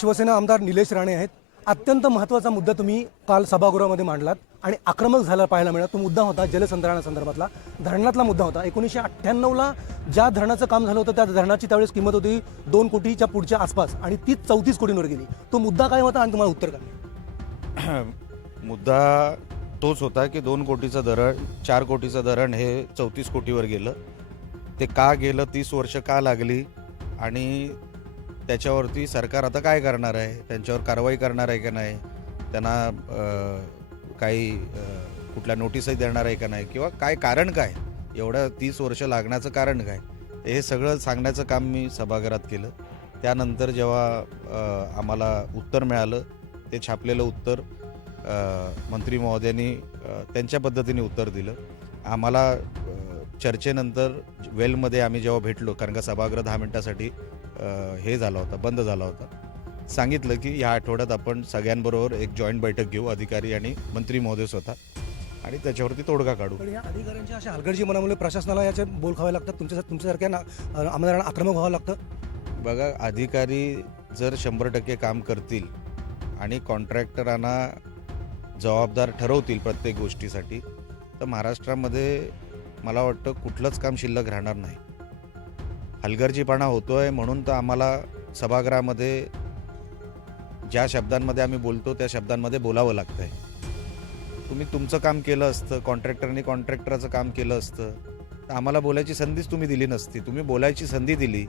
शिवसेना आमदार निलेश राणे आहेत. अत्यंत महत्त्वाचा मुद्दा तुम्ही काल सभागृहामध्ये मांडलात आणि आक्रमक झाला पाहायला मिळाला. तो मुद्दा होता जलसंधारणासंदर्भातला, धरणातला मुद्दा होता. 1998ला ज्या धरणाचं काम झालं होतं त्या धरणाची त्यावेळेस किंमत होती 2 कोटीच्या पुढच्या आसपास आणि ती 34 कोटींवर गेली. तो मुद्दा काय होता आणि तुम्हाला उत्तर काय? मुद्दा तोच होता की 2 कोटीचं धरण 4 कोटीचं धरण हे 34 कोटीवर गेलं. ते का गेलं, 30 वर्ष का लागली आणि त्याच्यावरती सरकार आता काय करणार आहे, त्यांच्यावर कारवाई करणार आहे का नाही, त्यांना काही कुठल्या नोटीसही देणार आहे का नाही, किंवा काय कारण काय, एवढं 30 वर्ष लागण्याचं कारण काय, हे सगळं सांगण्याचं काम मी सभागृहात केलं. त्यानंतर जेव्हा आम्हाला उत्तर मिळालं, ते छापलेलं उत्तर मंत्री महोदयांनी त्यांच्या पद्धतीने उत्तर दिलं. आम्हाला चर्चेनंतर वेलमध्ये आम्ही जेव्हा भेटलो, कारण का सभागृह 10 मिनिटासाठी हे झाला होता, बंद झाला होता, सांगितलं की ह्या आठवड्यात आपण सगळ्यांबरोबर एक जॉईंट बैठक घेऊ, अधिकारी आणि मंत्री महोदय स्वतः, आणि त्याच्यावरती तोडगा काढू. पण या अधिकाऱ्यांच्या अशा हलगर्जीपणामुळे प्रशासनाला याचे बोल खावे लागतात, तुमच्यासारख्या आमदारांना आक्रमक व्हावं लागतं. बघा, अधिकारी जर 100% काम करतील आणि कॉन्ट्रॅक्टरांना जबाबदार ठरवतील प्रत्येक गोष्टीसाठी, तर महाराष्ट्रामध्ये मला वाटतं कुठलंच काम शिल्लक राहणार नाही. हलगर्जीपणा होतोय म्हणून तर आम्हाला सभागृहामध्ये ज्या शब्दांमध्ये आम्ही बोलतो त्या शब्दांमध्ये बोलावं लागतंय. तुम्ही तुमचं काम केलं असतं, कॉन्ट्रॅक्टरने कॉन्ट्रॅक्टरचं काम केलं असतं, तर आम्हाला बोलायची संधीच तुम्ही दिली नसती. तुम्ही बोलायची संधी दिली,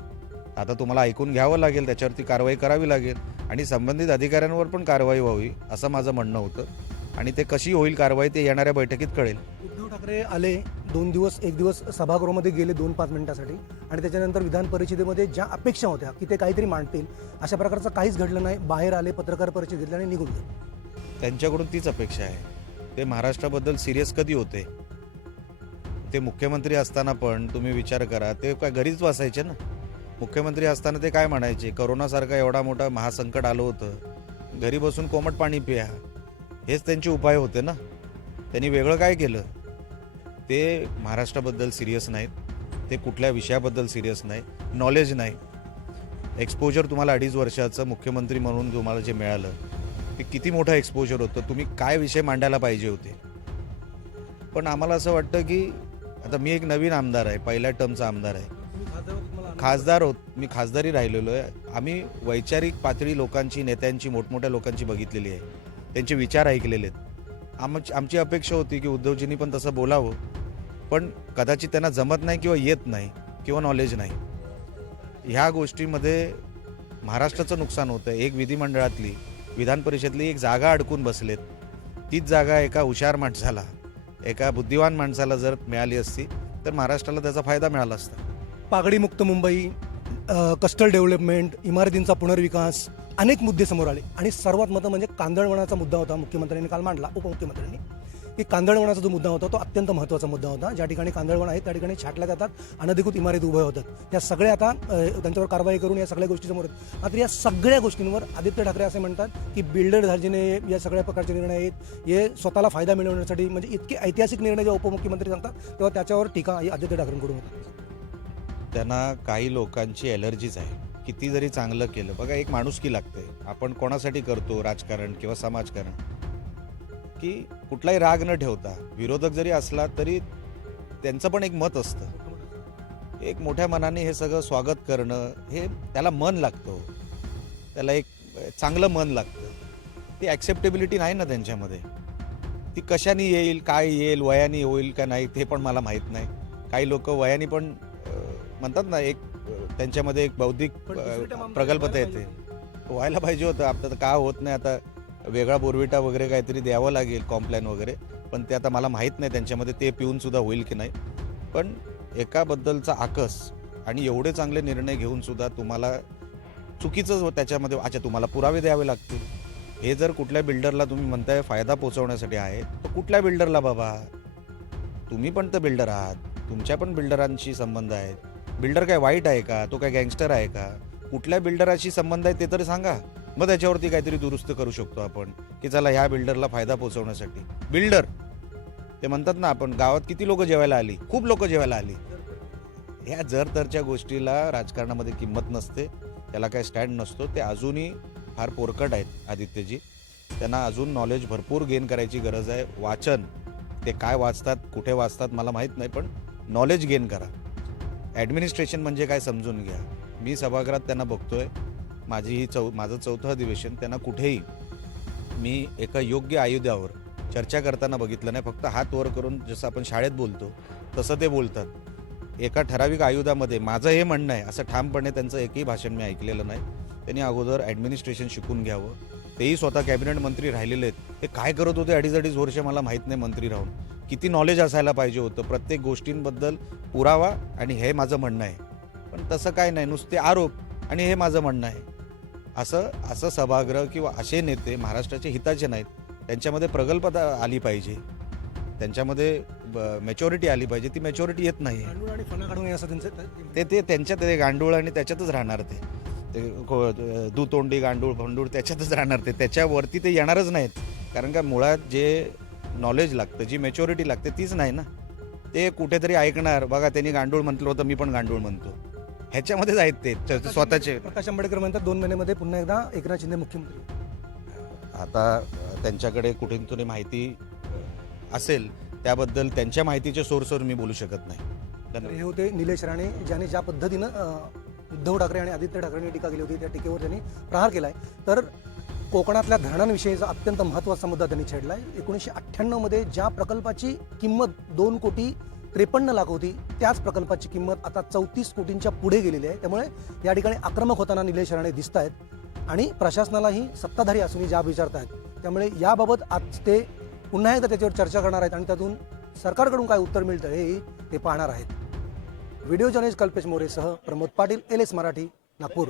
आता तुम्हाला ऐकून घ्यावं लागेल, त्याच्यावरती कारवाई करावी लागेल आणि संबंधित अधिकाऱ्यांवर पण कारवाई व्हावी, असं माझं म्हणणं होतं. आणि ते कशी होईल कारवाई ते येणाऱ्या बैठकीत कळेल. उद्धव ठाकरे आले, 1 दिवस सभागृहामध्ये गेले 2-5 मिनिटासाठी आणि त्याच्यानंतर विधान परिषदेमध्ये ज्या अपेक्षा होत्या की ते काहीतरी मांडतील, अशा प्रकारचं काहीच घडलं नाही. बाहेर आले, पत्रकार परिषद घेतली आणि निघून गेले. त्यांच्याकडून तीच अपेक्षा आहे. ते महाराष्ट्राबद्दल सिरियस कधी होते? ते मुख्यमंत्री असताना पण तुम्ही विचार करा, ते काय घरीच बसायचे ना. मुख्यमंत्री असताना ते काय म्हणायचे, करोनासारखा एवढा मोठा महासंकट आलं होतं, घरी बसून कोमट पाणी पिया, हेच त्यांचे उपाय होते ना. त्यांनी वेगळं काय केलं? ते महाराष्ट्राबद्दल सिरियस नाहीत, ते कुठल्या विषयाबद्दल सिरियस नाही, नॉलेज नाही. एक्सपोजर तुम्हाला 2.5 वर्षाचं मुख्यमंत्री म्हणून तुम्हाला जे मिळालं, ते किती मोठं एक्सपोजर होतं, तुम्ही काय विषय मांडायला पाहिजे होते. पण आम्हाला असं वाटतं की आता मी एक नवीन आमदार आहे, पहिल्या टर्मचा आमदार आहे, खासदार मी खासदारी राहिलेलो आहे. आम्ही वैचारिक पातळी लोकांची, नेत्यांची, मोठमोठ्या लोकांची बघितलेली आहे, त्यांचे विचार ऐकलेले आहेत. आमची अपेक्षा होती की उद्धवजींनी पण तसं बोलावं, पण कदाचित त्यांना जमत नाही किंवा येत नाही किंवा नॉलेज नाही. ह्या गोष्टीमध्ये महाराष्ट्राचं नुकसान होतं. एक विधिमंडळातली, विधान परिषदेतली एक जागा अडकून बसलेत. तीच जागा एका हुशार माणसाला, एका बुद्धिवान माणसाला जर मिळाली असती तर महाराष्ट्राला त्याचा फायदा मिळाला असता. पागडीमुक्त मुंबई, कस्टल डेव्हलपमेंट, इमारतींचा पुनर्विकास, अनेक मुद्दे समोर आले आणि सर्वात महत्त्वाचं म्हणजे कांदळवनाचा मुद्दा होता. मुख्यमंत्र्यांनी काल मांडला, उपमुख्यमंत्र्यांनी, की कांदळवनाचा जो मुद्दा होता तो अत्यंत महत्त्वाचा मुद्दा होता. ज्या ठिकाणी कांदळवन आहे त्या ठिकाणी छाटल्या जातात, अनधिकृत इमारती उभ्या होतात. त्या सगळ्या आता त्यांच्यावर कारवाई करून या सगळ्या गोष्टी समोर आहेत. मात्र या सगळ्या गोष्टींवर आदित्य ठाकरे असे म्हणतात की बिल्डर धार्जिने या सगळ्या प्रकारचे निर्णय आहेत, हे स्वतःला फायदा मिळवण्यासाठी, म्हणजे इतके ऐतिहासिक निर्णय जेव्हा उपमुख्यमंत्री सांगतात तेव्हा त्याच्यावर टीका ही आदित्य ठाकरेंकडून होतात. त्यांना काही लोकांची ॲलर्जीज आहे. किती जरी चांगलं केलं, बघा, एक माणुसकी लागते. आपण कोणासाठी करतो राजकारण किंवा समाजकारण, की कुठलाही राग न ठेवता, विरोधक जरी असला तरी त्यांचं पण एक मत असतं. एक मोठ्या मनाने हे सगळं स्वागत करणं, हे त्याला मन लागतं, त्याला एक चांगलं मन लागतं. ती ॲक्सेप्टेबिलिटी नाही ना त्यांच्यामध्ये. ती कशाने येईल, काय येईल, वयाने होईल का नाही ते पण मला माहीत नाही. काही लोक वयाने पण म्हणतात ना, एक त्यांच्यामध्ये एक बौद्धिक प्रगल्भता येते. व्हायला पाहिजे होतं. आपलं का होत नाही, आता वेगळा बोरविटा वगैरे काहीतरी द्यावं लागेल, कॉम्प्लॅन वगैरे, पण ते आता मला माहीत नाही त्यांच्यामध्ये ते पिऊन सुद्धा होईल की नाही. पण एकाबद्दलचा आकस आणि एवढे चांगले निर्णय घेऊन सुद्धा तुम्हाला चुकीचं त्याच्यामध्ये, अच्छा, तुम्हाला पुरावे द्यावे लागतील. हे जर कुठल्या बिल्डरला तुम्ही म्हणताय फायदा पोचवण्यासाठी आहे, तर कुठल्या बिल्डरला बाबा? तुम्ही पण तर बिल्डर आहात, तुमच्या पण बिल्डरांशी संबंध आहेत. बिल्डर काय वाईट आहे का? तो काय गँगस्टर आहे का? कुठल्या बिल्डराशी संबंध आहे ते तरी सांगा, मग त्याच्यावरती काहीतरी दुरुस्त करू शकतो आपण, की चला ह्या बिल्डरला फायदा पोचवण्यासाठी. बिल्डर ते म्हणतात ना, आपण गावात किती लोक जेवायला आली, खूप लोक जेवायला आली. ह्या जर तरच्या गोष्टीला राजकारणामध्ये किंमत नसते, त्याला काय स्टँड नसतो. ते अजूनही फार पोरकट आहेत आदित्यजी. त्यांना अजून नॉलेज भरपूर गेन करायची गरज आहे. वाचन, ते काय वाचतात, कुठे वाचतात मला माहीत नाही, पण नॉलेज गेन करा. ॲडमिनिस्ट्रेशन म्हणजे काय समजून घ्या. मी सभागृहात त्यांना बघतोय, माझं 4थं अधिवेशन. त्यांना कुठेही मी एका योग्य आयुधावर चर्चा करताना बघितलं नाही. फक्त हात वर करून जसं आपण शाळेत बोलतो तसं ते बोलतात. एका ठराविक आयुधामध्ये माझं हे म्हणणं आहे असं ठामपणे त्यांचं एकही भाषण मी ऐकलेलं नाही. त्यांनी अगोदर ॲडमिनिस्ट्रेशन शिकून घ्यावं. तेही स्वतः कॅबिनेट मंत्री राहिलेले आहेत. ते काय करत होते 2.5 वर्ष मला माहीत नाही मंत्री राहून. किती नॉलेज असायला पाहिजे होतं प्रत्येक गोष्टींबद्दल पुरावा, आणि हे माझं म्हणणं आहे. पण तसं काय नाही, नुसते आरोप आणि हे माझं म्हणणं आहे. असं सभागृह किंवा असे नेते महाराष्ट्राचे हिताचे नाहीत. त्यांच्यामध्ये प्रगल्भता आली पाहिजे, त्यांच्यामध्ये मॅच्युरिटी आली पाहिजे. ती मॅच्युरिटी येत नाही. गांडूळ आणि फणा काढून असं त्यांचं ते त्यांच्यात ते गांडूळ आणि त्याच्यातच राहणार. ते दुतोंडी गांडूळ भंडूळ त्याच्यातच राहणार. ते त्याच्यावरती ते येणारच नाहीत. कारण का मुळात जे नॉलेज लागतं, जी मॅच्युरिटी लागते तीच नाही ना. ते कुठेतरी ऐकणार, बघा त्यांनी गांडूळ म्हटलं होतं मी पण गांडूळ म्हणतो, ह्याच्यामध्येच आहेत ते स्वतःचे. प्रकाश आंबेडकर म्हणतात 2 महिन्यामध्ये पुन्हा एकदा एकनाथ शिंदे मुख्यमंत्री. आता त्यांच्याकडे कुठून माहिती असेल, त्याबद्दल त्यांच्या माहितीच्या सोर्सवर मी बोलू शकत नाही. तर हे होते निलेश राणे, ज्याने ज्या पद्धतीनं उद्धव ठाकरे आणि आदित्य ठाकरेंनी टीका केली होती त्या टीकेवर त्यांनी प्रहार केलाय. तर कोकणातल्या धरणांविषयीचा अत्यंत महत्त्वाचा मुद्दा त्यांनी छेडलाय. 1998मध्ये ज्या प्रकल्पाची किंमत 2,53,00,000 होती, त्याच प्रकल्पाची किंमत आता 34 कोटींच्या पुढे गेलेली आहे. त्यामुळे या ठिकाणी आक्रमक होताना निलेश राणे दिसत आहेत आणि प्रशासनालाही सत्ताधारी असूनही जाब विचारत आहेत. त्यामुळे याबाबत आज ते पुन्हा एकदा त्याच्यावर चर्चा करणार आहेत आणि त्यातून सरकारकडून काय उत्तर मिळतं हे ते पाहणार आहेत. व्हिडिओ जर्नलिस्ट कल्पेश मोरेसह प्रमोद पाटील, LS मराठी, नागपूर.